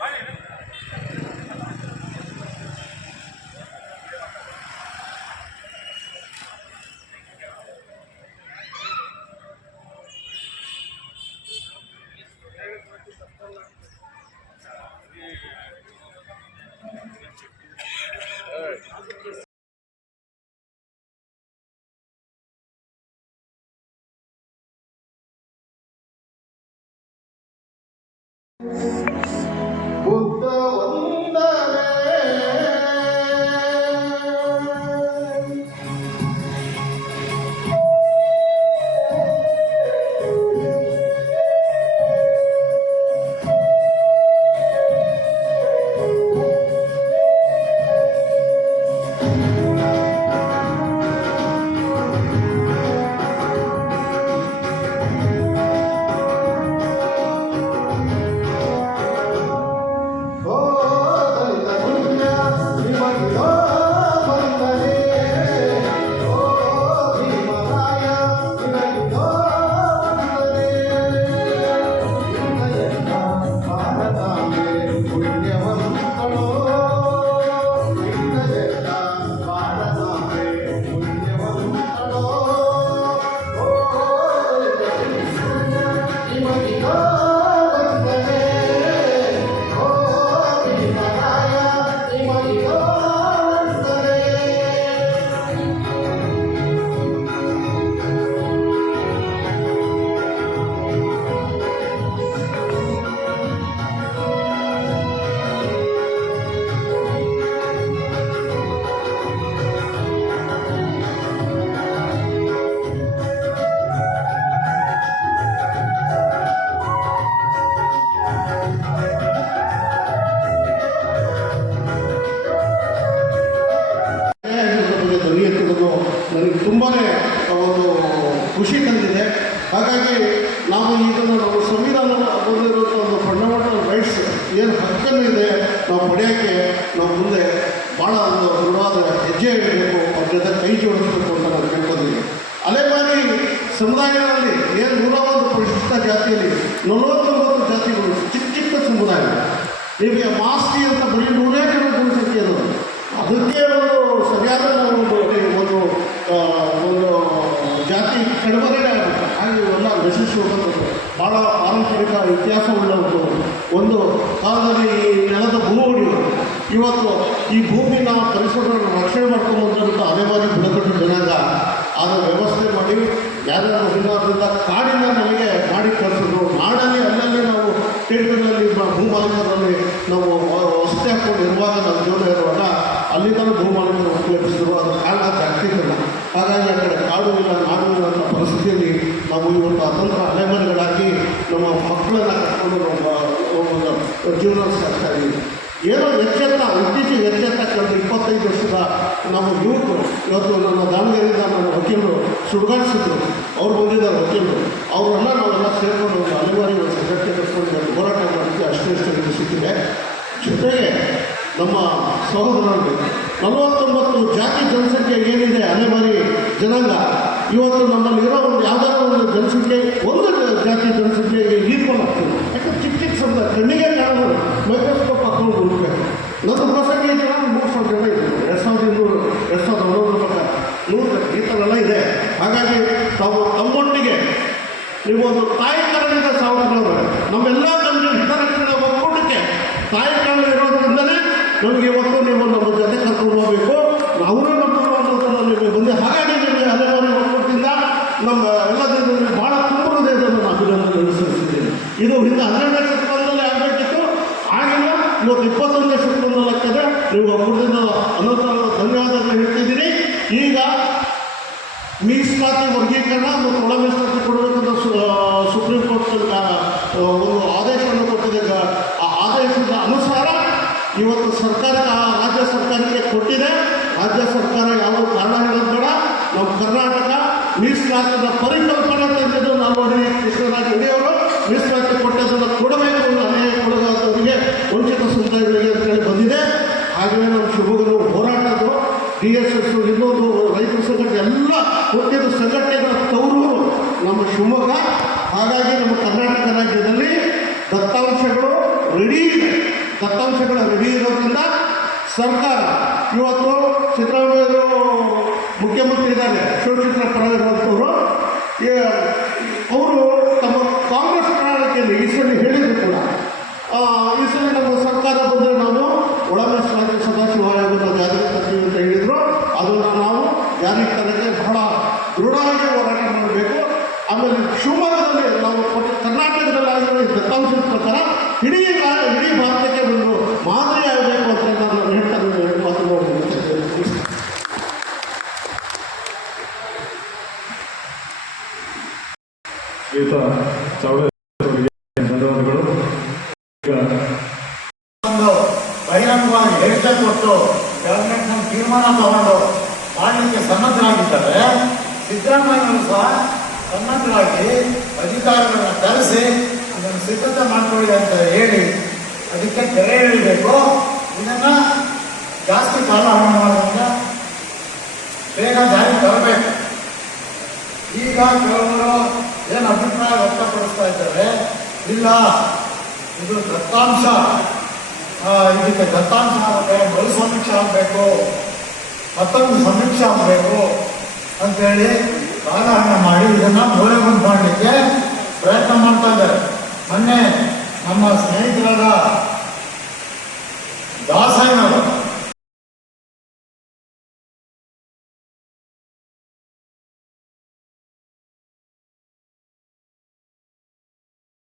you Buda ನನಗೆ ತುಂಬಾ ಒಂದು ಖುಷಿ ತಂದಿದೆ. ಹಾಗಾಗಿ ನಾವು ಇದನ್ನು ನಮ್ಮ ಸಂವಿಧಾನ ಬಂದಿರುವಂಥ ಒಂದು ಫಂಡಮೆಂಟಲ್ ರೈಟ್ಸ್ ಏನು ಹಕ್ಕನ್ನು ಇದೆ, ನಾವು ಪಡೆಯೋಕ್ಕೆ ನಾವು ಮುಂದೆ ಭಾಳ ಒಂದು ದೃಢವಾದ ಹೆಜ್ಜೆ ಇಡಬೇಕು ಅವ್ರ ಜೊತೆ ಕೈ ಜೋಡಿಸ್ಬೇಕು ಅಂತ ನಾನು ಕೇಳ್ಕೊತೀನಿ ಅಲೆಮಾರಿ ಸಮುದಾಯಗಳಲ್ಲಿ ಏನು ನೂರ ಒಂದು ಪರಿಶಿಷ್ಟ ಜಾತಿಯಲ್ಲಿ ನಲವತ್ತೊಂಬತ್ತು ಜಾತಿಗಳು, ಚಿಕ್ಕ ಚಿಕ್ಕ ಸಮುದಾಯ ನಿಮಗೆ ಮಾಸ್ತಿ ಅಂತ ಬರೀ ನೂರೇ ಕೆಲವು ಜನಸಂಖ್ಯೆ ಅದು ಅದಕ್ಕೆ ಒಂದು ಸರಿಯಾದ ಒಂದು ಒಂದು ಆ, ಒಂದು ಜಾತಿ ಕಡಿಮೆ ಆಗುತ್ತೆ ಹಾಗೆ ಇವೆಲ್ಲ ನಶಿಸಿ ಹೋಗುತ್ತದೆ ಭಾಳ ಪಾರಂಪರಿಕ ಇತಿಹಾಸವುಳ್ಳ ಒಂದು ಕಾಲದಲ್ಲಿ ಈ ನೆಲದ ಭೂಮಿ ಇವತ್ತು ಈ ಭೂಮಿನ ಪರಿಸರವನ್ನು ರಕ್ಷಣೆ ಮಾಡ್ಕೊಂಡು ಅದೇ ಬುಡಕಟ್ಟು ಜನಾಂಗ ಅದರ ವ್ಯವಸ್ಥೆ ಮಾಡಿ, ಯಾರ್ಯಾರು ಹದಿನಾರರಿಂದ ಕಾಡಿನ ನಮಗೆ ಮಾಡಿ ಕಳಿಸಿದ್ರು. ನಾಡಲ್ಲಿ ಅಲ್ಲಲ್ಲಿ ನಾವು ಟೆಂಟ್ನಲ್ಲಿ ಭೂ ಮಾಲೀಕರಲ್ಲಿ ನಾವು ವಸತಿ ಹಾಕೊಂಡು ಇರುವಾಗ ನಾವು ಜೀವನ ಇರುವಾಗ ಅಲ್ಲಿಂದ ಭೂ ಮಾಲೀಕರು ಉಪಯೋಗಿಸಿದ್ರು ಅದು ಕಾರಣ ಇಲ್ಲ. ಹಾಗಾಗಿ ಆ ಕಡೆ ಕಾಡು ಇಲ್ಲ, ನಾಡು ಇಲ್ಲ ಅಂತ ಪರಿಸ್ಥಿತಿಯಲ್ಲಿ ನಾವು ಇವತ್ತು ಅತಂತ್ರ ಅಲೆಮನೆಗಳಾಗಿ ನಮ್ಮ ಮಕ್ಕಳನ್ನ ಕರ್ಕೊಂಡು ನಮ್ಮ ಒಂದು ಜೀವನ ಇದ್ದೀವಿ ಏನೋ ಎಚ್ಚೆತ್ತ ಇತ್ತೀಚೆಗೆ ಎಚ್ಚೆತ್ತ ಕಳೆದ ಇಪ್ಪತ್ತೈದು ವರ್ಷದ ನಮ್ಮ ಯುವಕರು ಇವತ್ತು ನಮ್ಮ ದಾವಣಗೆರೆಯಿಂದ ನಮ್ಮ ವಕೀಲರು ಸುಡ್ಗಾಡಿಸಿದ್ರು. ಅವ್ರು ಬಂದಿದ್ದಾರೆ ವಕೀಲರು. ಅವರೆಲ್ಲ ನಾವೆಲ್ಲ ಸೇರಿಕೊಂಡು ಒಂದು ಅನಿವಾರ್ಯ ಒಂದು ಸಂಘಟನೆ ಕಟ್ಕೊಂಡು ಹೋರಾಟ ಮಾಡೋಕ್ಕೆ ಅಷ್ಟೇ ಅಷ್ಟೇ ಸಿಕ್ಕಿದೆ ಜೊತೆಗೆ ನಮ್ಮ ಸಹೋದರರಲ್ಲಿ ನಲವತ್ತೊಂಬತ್ತು ಜಾತಿ ಜನಸಂಖ್ಯೆ ಏನಿದೆ ಅಲೆಮಾರಿ ಜನಾಂಗ, ಇವತ್ತು ನಮ್ಮಲ್ಲಿ ಇರೋ ಒಂದು ಯಾವುದಾದ್ರೂ ಒಂದು ಜನಸಂಖ್ಯೆ ಒಂದು ಈ ಥರ ಎಲ್ಲ ಇದೆ. ಹಾಗಾಗಿ ತಾವು ತಮ್ಮೊಟ್ಟಿಗೆ ನೀವು ಒಂದು ತಾಯಿ ಕಾರಣದಿಂದ ಸಾವುಗಳವರು ನಮ್ಮೆಲ್ಲ ನಮಗೆ ಹಿತರಕ್ಷಣೆ ಒಕ್ಕೂಟಕ್ಕೆ ತಾಯಿ ಕಾರಣ ಇರೋದ್ರಿಂದಲೇ ನಮಗೆ ಇವತ್ತು ನೀವು ನಮ್ಮ ಜೊತೆ ಕರ್ಕೊಂಡು ಹೋಗಬೇಕು. ಅವರು ನಮ್ಮ ನಿಮಗೆ ಬಂದೆ ಹಾಗಾಗಿ ನಿಮಗೆ ಹಲವಾರು ಒಕ್ಕೂಟದಿಂದ ನಮ್ಮ ಎಲ್ಲ ಜನರಲ್ಲಿ ಭಾಳ ತುಂಬದೇ ಇದನ್ನು ನಾನು ಅಭಿನಂದನೆ ಸಲ್ಲಿಸಿದ್ದೇನೆ ಇದು ಹಿಂದೆ ಹನ್ನೆರಡನೇ ಶತಮಾನದಲ್ಲಿ ಆಗಬೇಕಿತ್ತು. ಆಗಿಲ್ಲ, ಇವತ್ತು ಇಪ್ಪತ್ತೊಂದನೇ ಶತಮಾನದಲ್ಲಿ ಆಗ್ತದೆ. ನೀವು ಒಕ್ಕೂಟದಿಂದ ಅನಂತರ ಧನ್ಯವಾದಗಳು ಹೇಳ್ತಿದ್ದೀನಿ ಈಗ ಮೀಸಲಾತಿ ವರ್ಗೀಕರಣ ಮತ್ತು ಒಳ ಮೀಸಲಾತಿ ಕೊಡಬೇಕಂತ ಸುಪ್ರೀಂ ಕೋರ್ಟ್ ಒಂದು ಆದೇಶವನ್ನು ಕೊಟ್ಟಿದೆ. ಆ ಆದೇಶದ ಅನುಸಾರ ಇವತ್ತು ಸರ್ಕಾರ ರಾಜ್ಯ ಸರ್ಕಾರಕ್ಕೆ ಕೊಟ್ಟಿದೆ. ರಾಜ್ಯ ಸರ್ಕಾರ ಯಾವ ಕಾರಣ ಹೇಳೋದು ಬೇಡ. ನಮ್ಮ ಕರ್ನಾಟಕ ಮೀಸಲಾತಿಯ ಪರಿಕಲ್ಪನೆ ತಂದಿದ್ದು ನಾವು ಕೃಷ್ಣರಾಜ ಅವರು ಶಿವಮೊಗ್ಗ. ಹಾಗಾಗಿ ನಮ್ಮ ಕರ್ನಾಟಕ ರಾಜ್ಯದಲ್ಲಿ ದತ್ತಾಂಶಗಳು ರೆಡಿ ಇದೆ. ದತ್ತಾಂಶಗಳು ರೆಡಿ ಇರೋದ್ರಿಂದ ಸರ್ಕಾರ ಇವತ್ತು ಸಿದ್ದರಾಮಯ್ಯರು ಮುಖ್ಯಮಂತ್ರಿ ಇದ್ದಾರೆ. ಶಿವಚಿತ್ರ ಪರವಾಗಿರುವಂಥವರು ಅವರು. ತಮ್ಮ ಕಾಂಗ್ರೆಸ್ ಪ್ರಣಾಳಿಕೆಯಲ್ಲಿ ಈ ಸಲ ಹೇಳಿದ್ರು ಕೂಡ ಈ ಸಲ ನಮ್ಮ ಸರ್ಕಾರ ಬಂದರೆ ನಾವು ಒಳಮೀಸಲಾತಿ ಸದಾಶಿವ ಜಾರಿಗೆ ಅಂತ ಹೇಳಿದರು. ಅದನ್ನು ನಾವು ಜಾರಿಗೆ ತರಕ್ಕೆ ಬಹಳ ದೃಢವಾಗಿ ಹೋರಾಟ ಮಾಡಬೇಕು. ಆಮೇಲೆ ಶಿವಮೊಗ್ಗದಲ್ಲಿ ನಾವು ಕರ್ನಾಟಕದಲ್ಲಿ ಆಗಿರೋ ದತ್ತಾಂಶದ ಪ್ರಕಾರ ಇಡೀ ಕಾಲ ಇಡೀ ಭಾರತಕ್ಕೆ ಒಂದು ಮಾದರಿ ಆಗಬೇಕು ಅಂತ ನಾನು ಹೇಳ್ತಾರೆ ಮಾತು ಹೇಳಿಕೆ ಕೊಟ್ಟು ಗವರ್ಮೆಂಟ್ ತೀರ್ಮಾನ ತಗೊಂಡು ಮಾಡಲಿಕ್ಕೆ ಸನ್ನದ್ಧರಾಗಿದ್ದಾರೆ. ಸಿದ್ದರಾಮಯ್ಯವರು ಸಹ ಸನ್ನದ್ಧರಾಗಿ ಅಧಿಕಾರಿಗಳನ್ನ ಕರೆಸಿ ಅದನ್ನು ಸಿದ್ಧತೆ ಮಾಡಿಕೊಳ್ಳಿ ಅಂತ ಹೇಳಿ ಅದಕ್ಕೆ ತೆರೆ ಎಳಿಬೇಕು. ಇದನ್ನ ಜಾಸ್ತಿ ಕಾಲಹರಣ ಮಾಡೋದ್ರಿಂದ ಬೇಗ ಜಾರಿ ತರಬೇಕು. ಈಗ ಕೆಲವರು ಏನು ಅಭಿಪ್ರಾಯ ವ್ಯಕ್ತಪಡಿಸ್ತಾ ಇದ್ದಾರೆ? ಇಲ್ಲ, ಇದು ದತ್ತಾಂಶ. ಇದಕ್ಕೆ ದತ್ತಾಂಶ ಆಗುತ್ತೆ ಮರು ಸಮೀಕ್ಷೆ ಆಗಬೇಕು, ಮತ್ತೊಂದು ಸಮೀಕ್ಷೆ ಆಗಬೇಕು ಅಂತೇಳಿ ಕಾಲಹರಣ ಮಾಡಿ ಇದನ್ನ ಮೂಲೆಗುಂಟು ಮಾಡಲಿಕ್ಕೆ ಪ್ರಯತ್ನ ಮಾಡ್ತಾ ಇದ್ದಾರೆ. ಮೊನ್ನೆ ನಮ್ಮ ಸ್ನೇಹಿತರಾದ